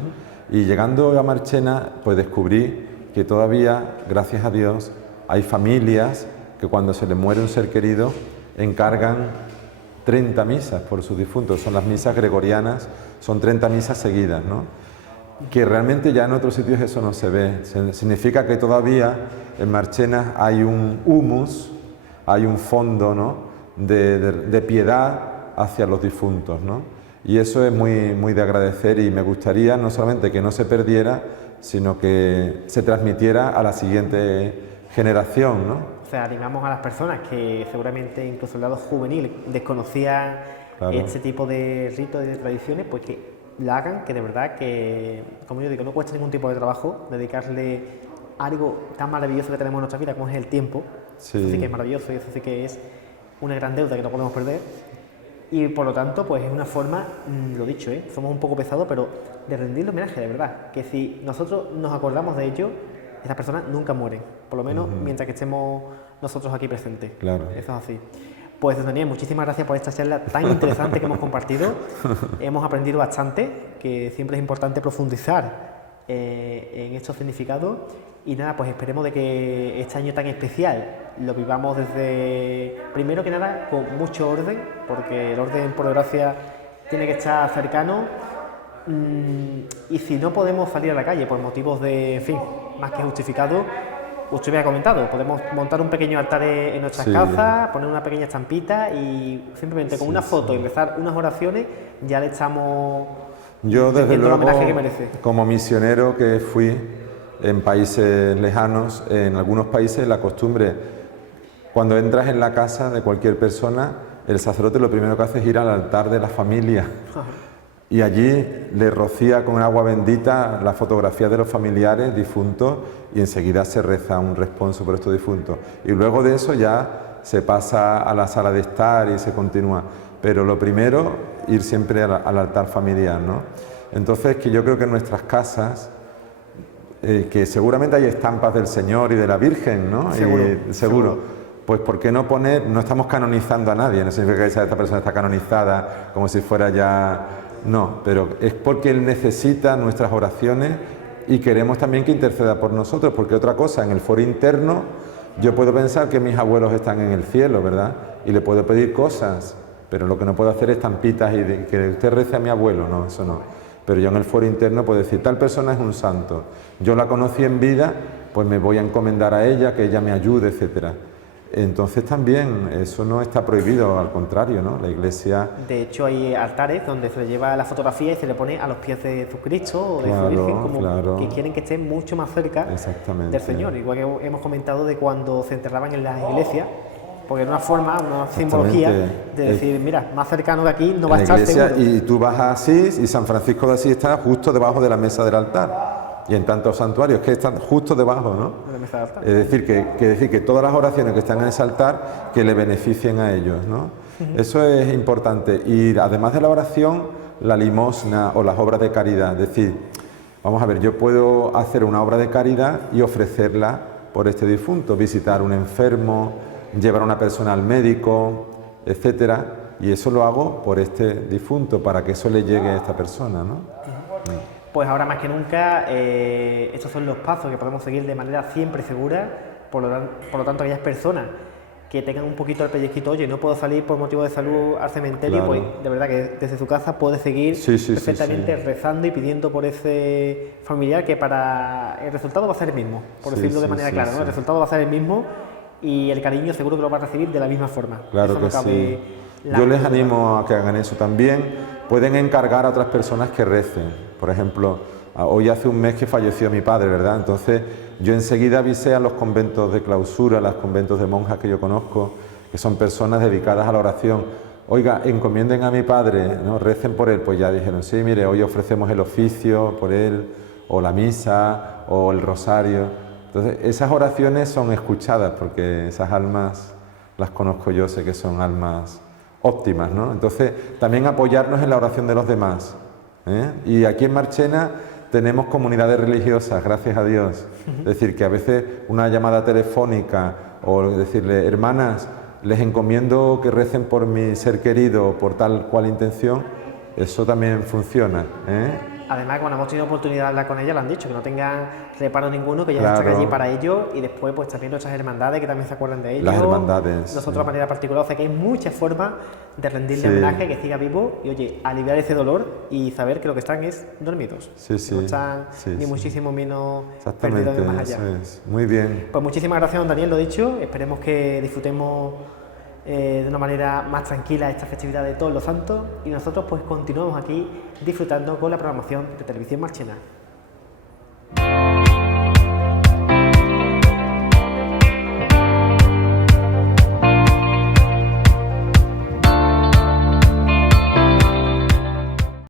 Y llegando a Marchena, pues descubrí que todavía, gracias a Dios, hay familias que cuando se les muere un ser querido encargan 30 misas por sus difuntos. Son las misas gregorianas, son 30 misas seguidas, ¿no? Que realmente ya en otros sitios eso no se ve. Significa que todavía en Marchena hay un humus, hay un fondo, ¿no? de piedad hacia los difuntos, ¿no? Y eso es muy de agradecer y me gustaría no solamente que no se perdiera, sino que se transmitiera a la siguiente generación, ¿no? O sea, animamos a las personas que seguramente incluso el lado juvenil desconocían este tipo de ritos y de tradiciones, pues que la hagan, que de verdad que, como yo digo, no cuesta ningún tipo de trabajo dedicarle algo tan maravilloso que tenemos en nuestra vida como es el tiempo. Sí. Eso sí que es maravilloso y eso sí que es una gran deuda que no podemos perder. Y por lo tanto, pues es una forma, lo dicho, somos un poco pesados, pero de rendirle homenaje, de verdad. Que si nosotros nos acordamos de ello, esas personas nunca mueren, por lo menos mientras que estemos nosotros aquí presentes. Claro. Eso es así. Pues, don Daniel, muchísimas gracias por esta charla tan interesante que hemos compartido. Hemos aprendido bastante, que siempre es importante profundizar en estos significados. Y nada, pues esperemos de que este año tan especial lo vivamos desde, primero que nada, con mucho orden, porque el orden, por desgracia, tiene que estar cercano. Y si no podemos salir a la calle por motivos de, en fin, más que justificados, usted me ha comentado, podemos montar un pequeño altar en nuestras casas, poner una pequeña estampita y simplemente con una foto y rezar unas oraciones ya le estamos... Yo desde luego, el homenaje que merece. Como misionero que fui en países lejanos, en algunos países la costumbre, cuando entras en la casa de cualquier persona, el sacerdote lo primero que hace es ir al altar de la familia y allí le rocía con agua bendita la fotografía de los familiares difuntos y enseguida se reza un responso por estos difuntos. Y luego de eso ya se pasa a la sala de estar y se continúa. Pero lo primero, ir siempre al altar familiar, ¿no? Entonces, que yo creo que en nuestras casas, que seguramente hay estampas del Señor y de la Virgen, ¿no? Seguro. Pues ¿por qué no poner? No estamos canonizando a nadie, no significa que esta persona está canonizada como si fuera ya... No, pero es porque Él necesita nuestras oraciones y queremos también que interceda por nosotros, porque otra cosa, en el foro interno yo puedo pensar que mis abuelos están en el cielo, ¿verdad? Y le puedo pedir cosas, pero lo que no puedo hacer es estampitas y que usted rece a mi abuelo, no, eso no. Pero yo en el foro interno puedo decir, tal persona es un santo, yo la conocí en vida, pues me voy a encomendar a ella, que ella me ayude, etcétera. Entonces también eso no está prohibido, al contrario, ¿no? La Iglesia... De hecho hay altares donde se le lleva la fotografía y se le pone a los pies de Jesucristo o de su Virgen, como que quieren que estén mucho más cerca del Señor. Igual que hemos comentado de cuando se enterraban en las iglesias, porque era una forma, una simbología de decir, mira, más cercano de aquí no va a estar seguro. Y tú vas a Asís y San Francisco de Asís está justo debajo de la mesa del altar. Y en tantos santuarios que están justo debajo, ¿no? Es decir, que todas las oraciones que están en ese altar, que le beneficien a ellos, ¿no? Eso es importante. Y además de la oración, la limosna o las obras de caridad. Es decir, vamos a ver, yo puedo hacer una obra de caridad y ofrecerla por este difunto, visitar un enfermo, llevar a una persona al médico, etcétera. Y eso lo hago por este difunto, para que eso le llegue a esta persona, ¿no? Pues ahora más que nunca, estos son los pasos que podemos seguir de manera siempre segura, por lo tanto aquellas personas que tengan un poquito el pellizquito, oye, no puedo salir por motivo de salud al cementerio, pues de verdad que desde su casa puede seguir perfectamente rezando y pidiendo por ese familiar, que para el resultado va a ser el mismo, por decirlo de manera clara, ¿no? El resultado va a ser el mismo y el cariño seguro que lo va a recibir de la misma forma. Claro que sí. Yo les animo a que hagan eso también. Pueden encargar a otras personas que recen. Por ejemplo, hoy hace un mes que falleció mi padre, ¿verdad? Entonces yo enseguida avisé a los conventos de clausura, a los conventos de monjas que yo conozco, que son personas dedicadas a la oración. Oiga, encomienden a mi padre, ¿no? Recen por él. Pues ya dijeron, sí, mire, hoy ofrecemos el oficio por él, o la misa, o el rosario. Entonces esas oraciones son escuchadas, porque esas almas las conozco yo, sé que son almas óptimas, ¿no? Entonces, también apoyarnos en la oración de los demás, ¿eh? Y aquí en Marchena tenemos comunidades religiosas, gracias a Dios. Es decir, que a veces una llamada telefónica o decirle, hermanas, les encomiendo que recen por mi ser querido, por tal cual intención, eso también funciona, ¿eh? Además, cuando hemos tenido oportunidad de hablar con ella, lo han dicho, que no tengan reparo ninguno, que ya están allí para ellos, y después pues también nuestras hermandades, que también se acuerdan de ellos. Las hermandades. Nosotros de manera particular, o sea que hay muchas formas de rendirle homenaje, que siga vivo, y oye, aliviar ese dolor y saber que lo que están es dormidos. No están ni muchísimo menos perdidos más allá. Muy bien. Pues muchísimas gracias, don Daniel, lo dicho, esperemos que disfrutemos de una manera más tranquila esta festividad de Todos los Santos, y nosotros pues continuamos aquí disfrutando con la programación de Televisión Marchena.